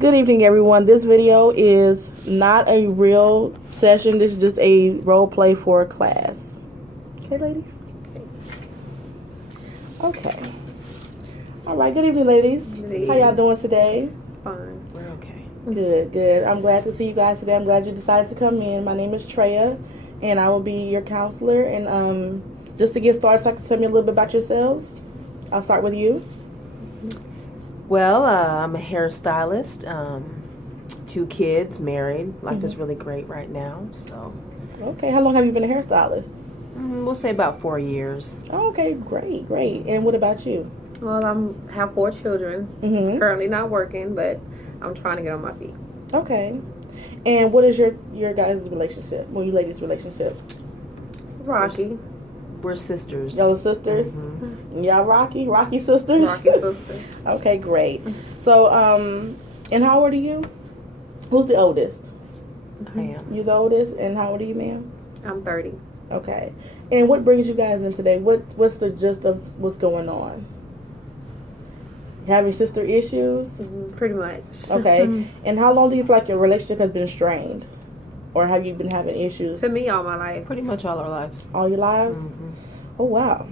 Good evening, everyone. This video is not a real session. This is just a role play for a class. Okay, ladies? Okay. All right. Good evening, ladies. Good evening. How y'all doing today? Fine. We're okay. Good. I'm glad to see you guys today. I'm glad you decided to come in. My name is Treya, and I will be your counselor. And just to get started, so I can tell me a little bit about yourselves. I'll start with you. Well, I'm a hairstylist. 2 kids, married. Life is really great right now. So, Okay. How long have you been a hairstylist? we'll say about 4 years. Oh, okay. Great. And what about you? Well, I have 4 children. Mm-hmm. Currently not working, but I'm trying to get on my feet. Okay. And what is your guys' relationship? Well, you ladies' relationship? It's rocky. We're sisters. Y'all are sisters? Mm-hmm. Y'all Rocky sisters? Rocky sister. Okay, great. So, and how old are you? Who's the oldest? I am. You the oldest? And how old are you, ma'am? I'm 30. Okay. And what brings you guys in today? What's the gist of what's going on? Having sister issues? Pretty much. Okay. And how long do you feel like your relationship has been strained? Or have you been having issues To me, all my life. Pretty much all our lives. all your lives? Mm-hmm. Oh, wow.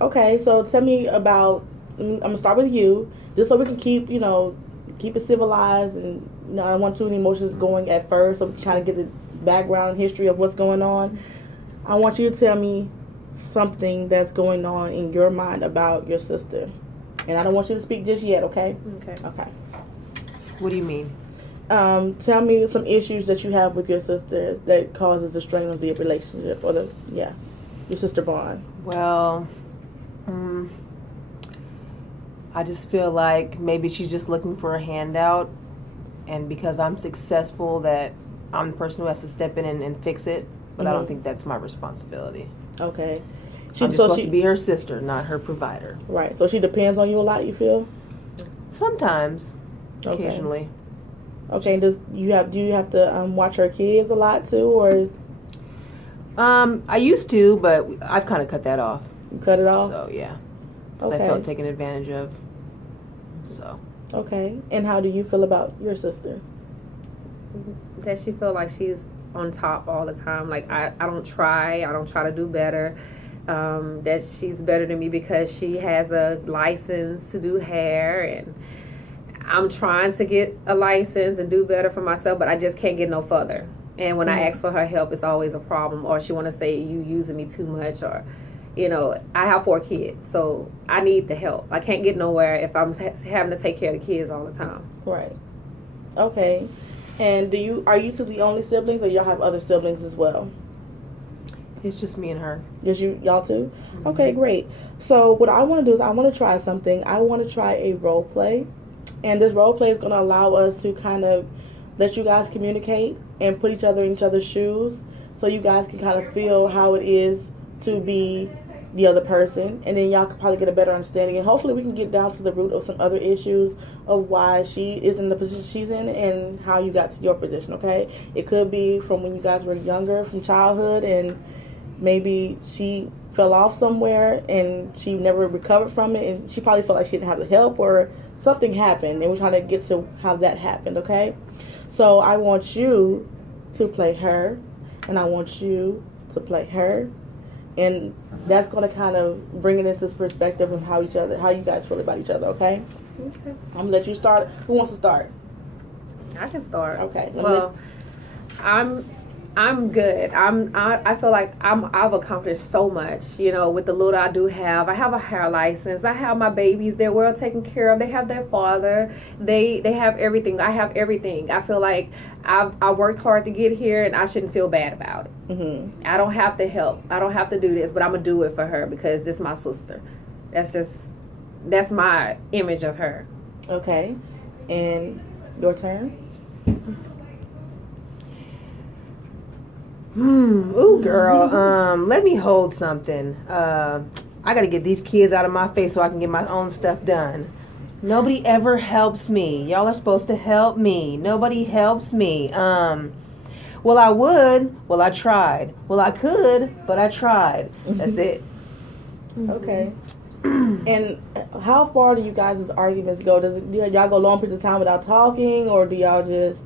Okay, so tell me about, I'm going to start with you, just so we can keep it civilized, and, I don't want too many emotions going at first, so we can kind of get the background history of what's going on. I want you to tell me something that's going on in your mind about your sister. And I don't want you to speak just yet, okay? Okay. Okay. What do you mean? Tell me some issues that you have with your sister that causes the strain of the relationship, or your sister bond. Well, I just feel like maybe she's just looking for a handout, and because I'm successful, that I'm the person who has to step in and fix it. But I don't think that's my responsibility. Okay. I'm just supposed to be her sister, not her provider. Right. So she depends on you a lot, you feel? Sometimes, Okay. occasionally. Okay. Do you have to watch her kids a lot too, or I used to, but I've kind of cut that off. you cut it off? So yeah, because Okay. I felt taken advantage of. So Okay. And how do you feel about your sister? That she feel like she's on top all the time. Like, I don't try to do better. That she's better than me because she has a license to do hair, and I'm trying to get a license and do better for myself, but I just can't get no further. And when I ask for her help, it's always a problem, or she want to say you using me too much, or I have 4 kids, so I need the help. I can't get nowhere if I'm having to take care of the kids all the time. Right. Okay. And are you two the only siblings, or y'all have other siblings as well? it's just me and her. Just y'all two? Mm-hmm. Okay, great. So what I want to do is I want to try something. I want to try a role play. And this role play is going to allow us to kind of let you guys communicate and put each other in each other's shoes, so you guys can kind of feel how it is to be the other person. And then y'all can probably get a better understanding. And hopefully we can get down to the root of some other issues of why she is in the position she's in and how you got to your position, okay? It could be from when you guys were younger, from childhood, and maybe she fell off somewhere and she never recovered from it, and she probably felt like she didn't have the help, or something happened, and we're trying to get to how that happened, okay? So I want you to play her, and I want you to play her, and that's going to kind of bring it into this perspective of how you guys feel about each other, okay? Okay. I'm going to let you start. Who wants to start? I can start. Okay. Well, I'm good. I feel like I've accomplished so much, with the little I do have. I have a hair license. I have my babies. They're well taken care of. They have their father. They have everything. I have everything. I feel like I worked hard to get here, and I shouldn't feel bad about it. Mm-hmm. I don't have to help. I don't have to do this, but I'm gonna do it for her because it's my sister. That's my image of her. Okay. And your turn? Ooh, girl. Let me hold something. I gotta get these kids out of my face so I can get my own stuff done. Nobody ever helps me. Y'all are supposed to help me. Nobody helps me. Well, I would. Well, I tried. Well, I could, but I tried. That's it. Okay. And how far do you guys' arguments go? Do y'all go long periods of time without talking, or do y'all just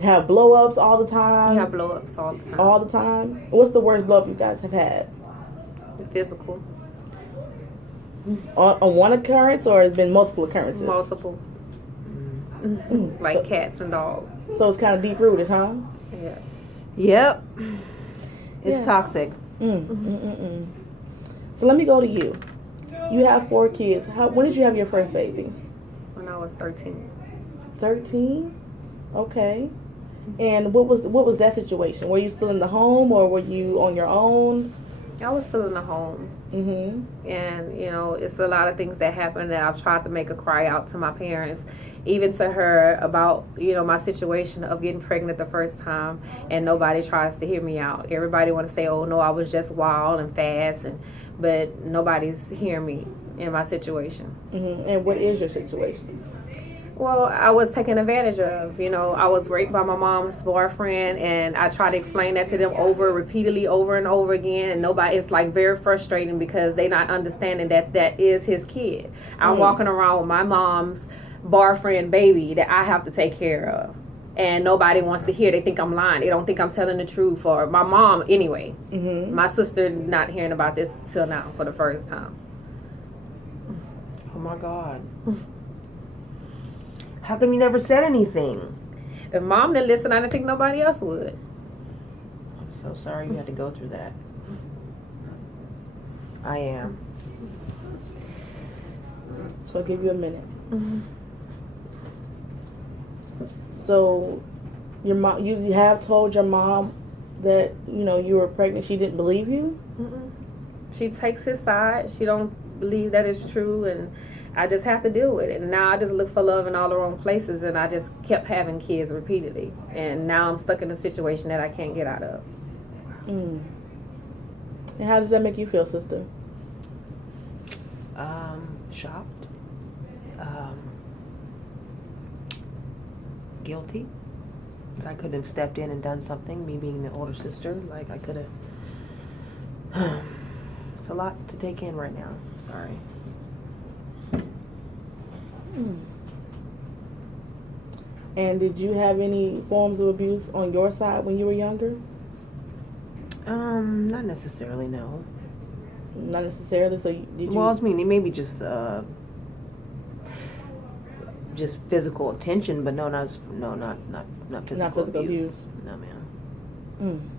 have blow-ups all the time? We have blow-ups all the time. All the time? What's the worst blow-up you guys have had? Physical. On one occurrence, or it's been multiple occurrences? Multiple. Like so, cats and dogs. So it's kind of deep-rooted, huh? Yeah. Yep. It's toxic. So let me go to you. You have 4 kids. When did you have your first baby? When I was 13. 13? Okay. And what was that situation? Were you still in the home, or were you on your own? I was still in the home. And, you know, it's a lot of things that happened that I've tried to make her cry out to my parents, even to her about, you know, my situation of getting pregnant the first time, and nobody tries to hear me out. Everybody want to say, oh, no, I was just wild and fast, but nobody's hearing me in my situation. And what is your situation? Well, I was taken advantage of. You know, I was raped by my mom's boyfriend, and I tried to explain that to them repeatedly, over and over again, and nobody. It's like very frustrating because they not understanding that is his kid. I'm walking around with my mom's boyfriend baby that I have to take care of, and nobody wants to hear. They think I'm lying. They don't think I'm telling the truth. Or my mom, anyway. My sister not hearing about this till now for the first time. Oh my God. How come you never said anything? If mom didn't listen, I didn't think nobody else would. I'm so sorry you had to go through that. I am. So I'll give you a minute. So your mom, you have told your mom that, you know, you were pregnant. She didn't believe you? She takes his side. She don't believe that it's true, and I just have to deal with it. And now I just look for love in all the wrong places, and I just kept having kids repeatedly. And now I'm stuck in a situation that I can't get out of. And how does that make you feel, sister? Shocked. Guilty. That I could have stepped in and done something, me being the older sister. Like, I could have... It's a lot to take in right now. Sorry. And did you have any forms of abuse on your side when you were younger? Not necessarily, no. Not necessarily. So did you? Well, I mean, maybe just physical attention, but not physical, not physical abuse. No, ma'am.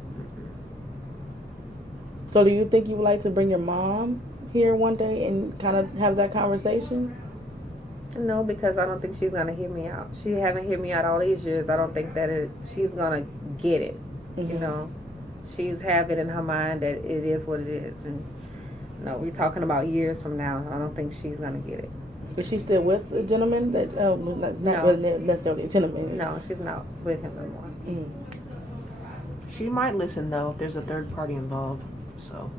So do you think you would like to bring your mom here one day and kind of have that conversation? No, because I don't think she's going to hear me out. She haven't heard me out all these years. I don't think that she's going to get it. You know, she's have it in her mind that it is what it is. And no, we're talking about years from now. I don't think she's going to get it. Is she still with a gentleman that, not with necessarily a gentleman? No, she's not with him anymore. She might listen, though, if there's a third party involved. So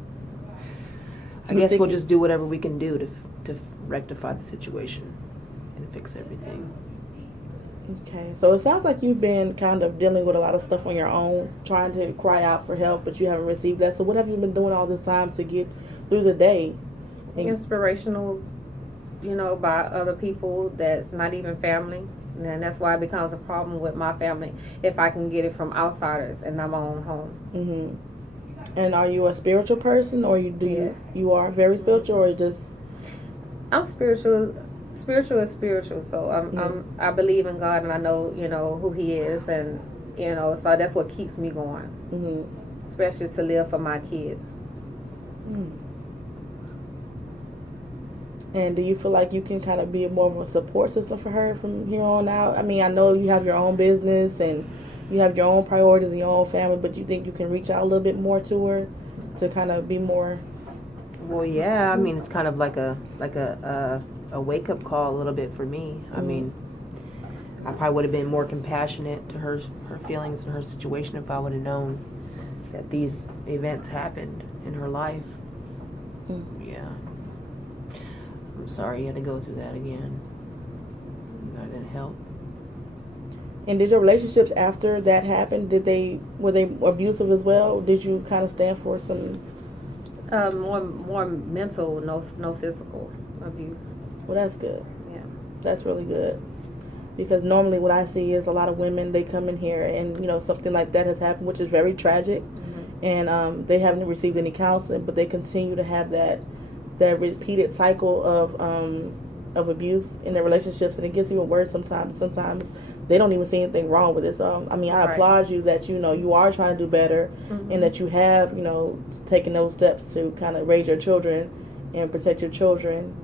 I guess we'll just do whatever we can do to rectify the situation and fix everything. Okay, so it sounds like you've been kind of dealing with a lot of stuff on your own, trying to cry out for help, but you haven't received that. So what have you been doing all this time to get through the day? Inspirational, you know, by other people that's not even family. And that's why it becomes a problem with my family if I can get it from outsiders and not my own home. And are you a spiritual person, or you are very spiritual, or just? I'm spiritual. Spiritual is spiritual. So I believe in God, and I know, you know, who He is, and you know, so that's what keeps me going. Especially to live for my kids. And do you feel like you can kind of be more of a support system for her from here on out? I mean, I know you have your own business and you have your own priorities and your own family, but you think you can reach out a little bit more to her to kind of be more? Well, yeah. I mean, it's kind of like a wake up call a little bit for me. I mean, I probably would have been more compassionate to her feelings and her situation if I would have known that these events happened in her life. Yeah. I'm sorry you had to go through that again. That didn't help. And did your relationships after that happened, were they abusive as well? Did you kind of stand for some More mental, no physical abuse. Well, that's good. Yeah. That's really good. Because normally what I see is a lot of women, they come in here and, something like that has happened, which is very tragic. Mm-hmm. And they haven't received any counseling, but they continue to have that repeated cycle of abuse in their relationships, and it gets even worse sometimes. Sometimes they don't even see anything wrong with it. So, I applaud you that, you are trying to do better, Mm-hmm. and that you have, taken those steps to kind of raise your children and protect your children.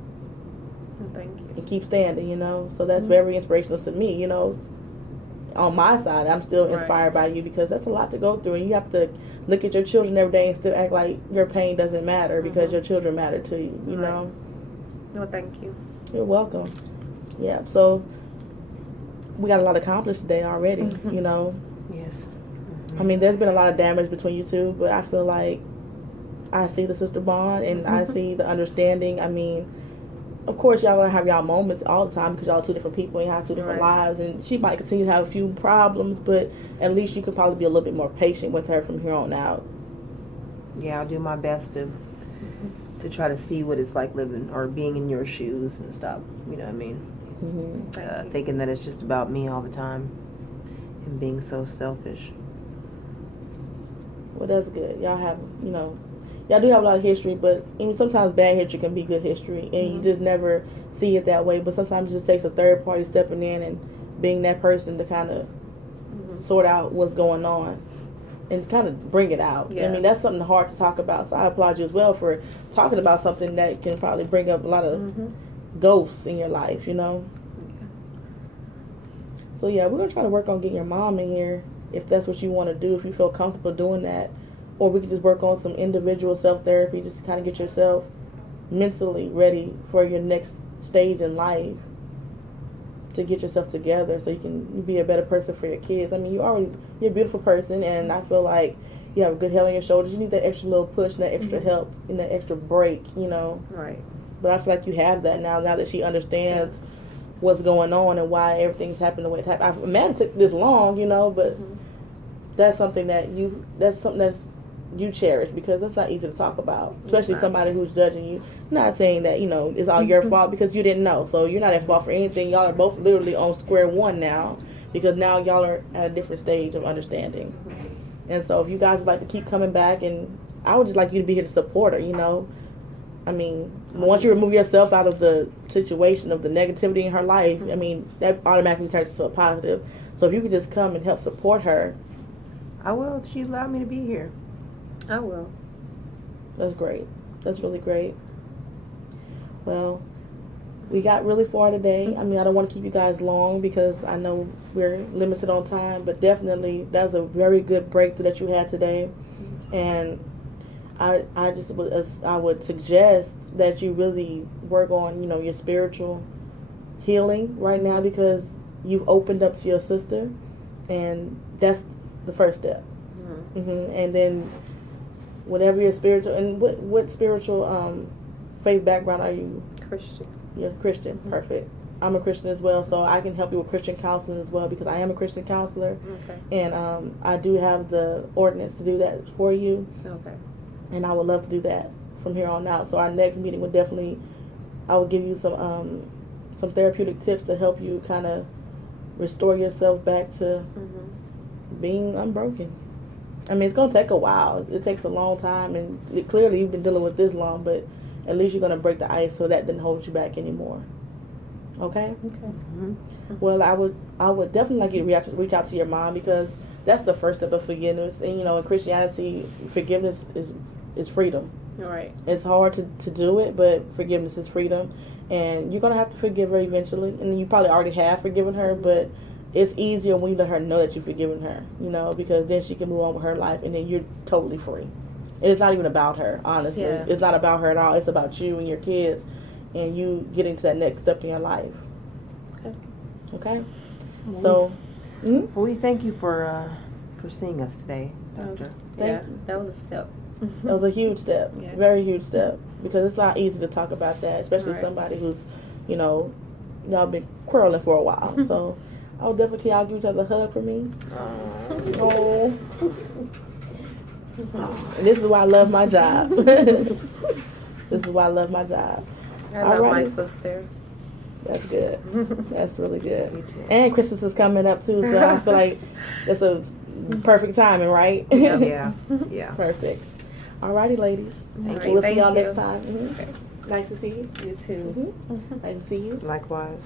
Thank you. And keep standing, So that's Mm-hmm. very inspirational to me, On my side, I'm still inspired by you, because that's a lot to go through, and you have to look at your children every day and still act like your pain doesn't matter, because Mm-hmm. your children matter to you, you know? Well, thank you. You're welcome. Yeah, so we got a lot accomplished today already, Mm-hmm. Yes. I mean, there's been a lot of damage between you two, but I feel like I see the sister bond, and I see the understanding. I mean, of course, y'all gonna have y'all moments all the time, because y'all two different people and you have two different lives, and she might continue to have a few problems, but at least you could probably be a little bit more patient with her from here on out. Yeah, I'll do my best to try to see what it's like living or being in your shoes and stop, you know what I mean? Mm-hmm. Thinking that it's just about me all the time and being so selfish. Well, that's good. Y'all have, y'all do have a lot of history, but even sometimes bad history can be good history, and you just never see it that way. But sometimes it just takes a third party stepping in and being that person to kind of sort out what's going on and kind of bring it out. Yeah. I mean, that's something hard to talk about, so I applaud you as well for talking about something that can probably bring up a lot of ghosts in your life, So yeah, we're going to try to work on getting your mom in here, if that's what you want to do, if you feel comfortable doing that. Or we could just work on some individual self-therapy, just to kind of get yourself mentally ready for your next stage in life, to get yourself together so you can be a better person for your kids. I mean, you're a beautiful person, and I feel like you have a good head on your shoulders. You need that extra little push and that extra help and that extra break, Right. But I feel like you have that now that she understands what's going on and why everything's happened the way it happened. I imagine it took this long, but that's something that's you cherish, because that's not easy to talk about, especially somebody who's judging you. Not saying that it's all your fault, because you didn't know, so you're not at fault for anything. Y'all are both literally on square one now, because now y'all are at a different stage of understanding. And so if you guys would like to keep coming back, and I would just like you to be here to support her, I mean, once you remove yourself out of the situation of the negativity in her life, I mean, that automatically turns into a positive. So if you could just come and help support her. I will, if she allowed me to be here. I will. That's great. That's really great. Well, we got really far today. I mean, I don't want to keep you guys long, because I know we're limited on time, but definitely that's a very good breakthrough that you had today. And I would suggest that you really work on, your spiritual healing right now, because you've opened up to your sister, and that's the first step. And then whatever your spiritual, and what spiritual faith background are you? Christian. You're a Christian. Perfect. I'm a Christian as well, so I can help you with Christian counseling as well, because I am a Christian counselor. Okay. And I do have the ordinance to do that for you. Okay. And I would love to do that from here on out. So our next meeting would definitely, I will give you some therapeutic tips to help you kind of restore yourself back to being unbroken. I mean, it's going to take a while. It takes a long time, and clearly you've been dealing with this long, but at least you're going to break the ice so that didn't hold you back anymore. Okay? Okay. Well, I would definitely like you to reach out to your mom, because that's the first step of forgiveness. And, in Christianity, forgiveness is freedom. Right. It's hard to do it, but forgiveness is freedom. And you're going to have to forgive her eventually. And you probably already have forgiven her, but it's easier when you let her know that you've forgiven her, because then she can move on with her life, and then you're totally free. And it's not even about her, honestly. Yeah. It's not about her at all. It's about you and your kids, and you getting to that next step in your life. Okay? So, well, we thank you for seeing us today, Doctor. Thank you. That was a step. That was a huge step, very huge step, because it's not easy to talk about that, especially somebody who's, y'all been quarreling for a while. So, I would definitely, can y'all give each other a hug for me? Oh. And this is why I love my job. This is why I love my job. I love my Alrighty. sister. That's good. That's really Me good. too. And Christmas is coming up too, so I feel like that's a perfect timing, right? Yeah. Yeah. Perfect. Alrighty, ladies. Thank We'll see Thank y'all you. next time. Okay. Nice to see you. You too. Nice to see you. Likewise.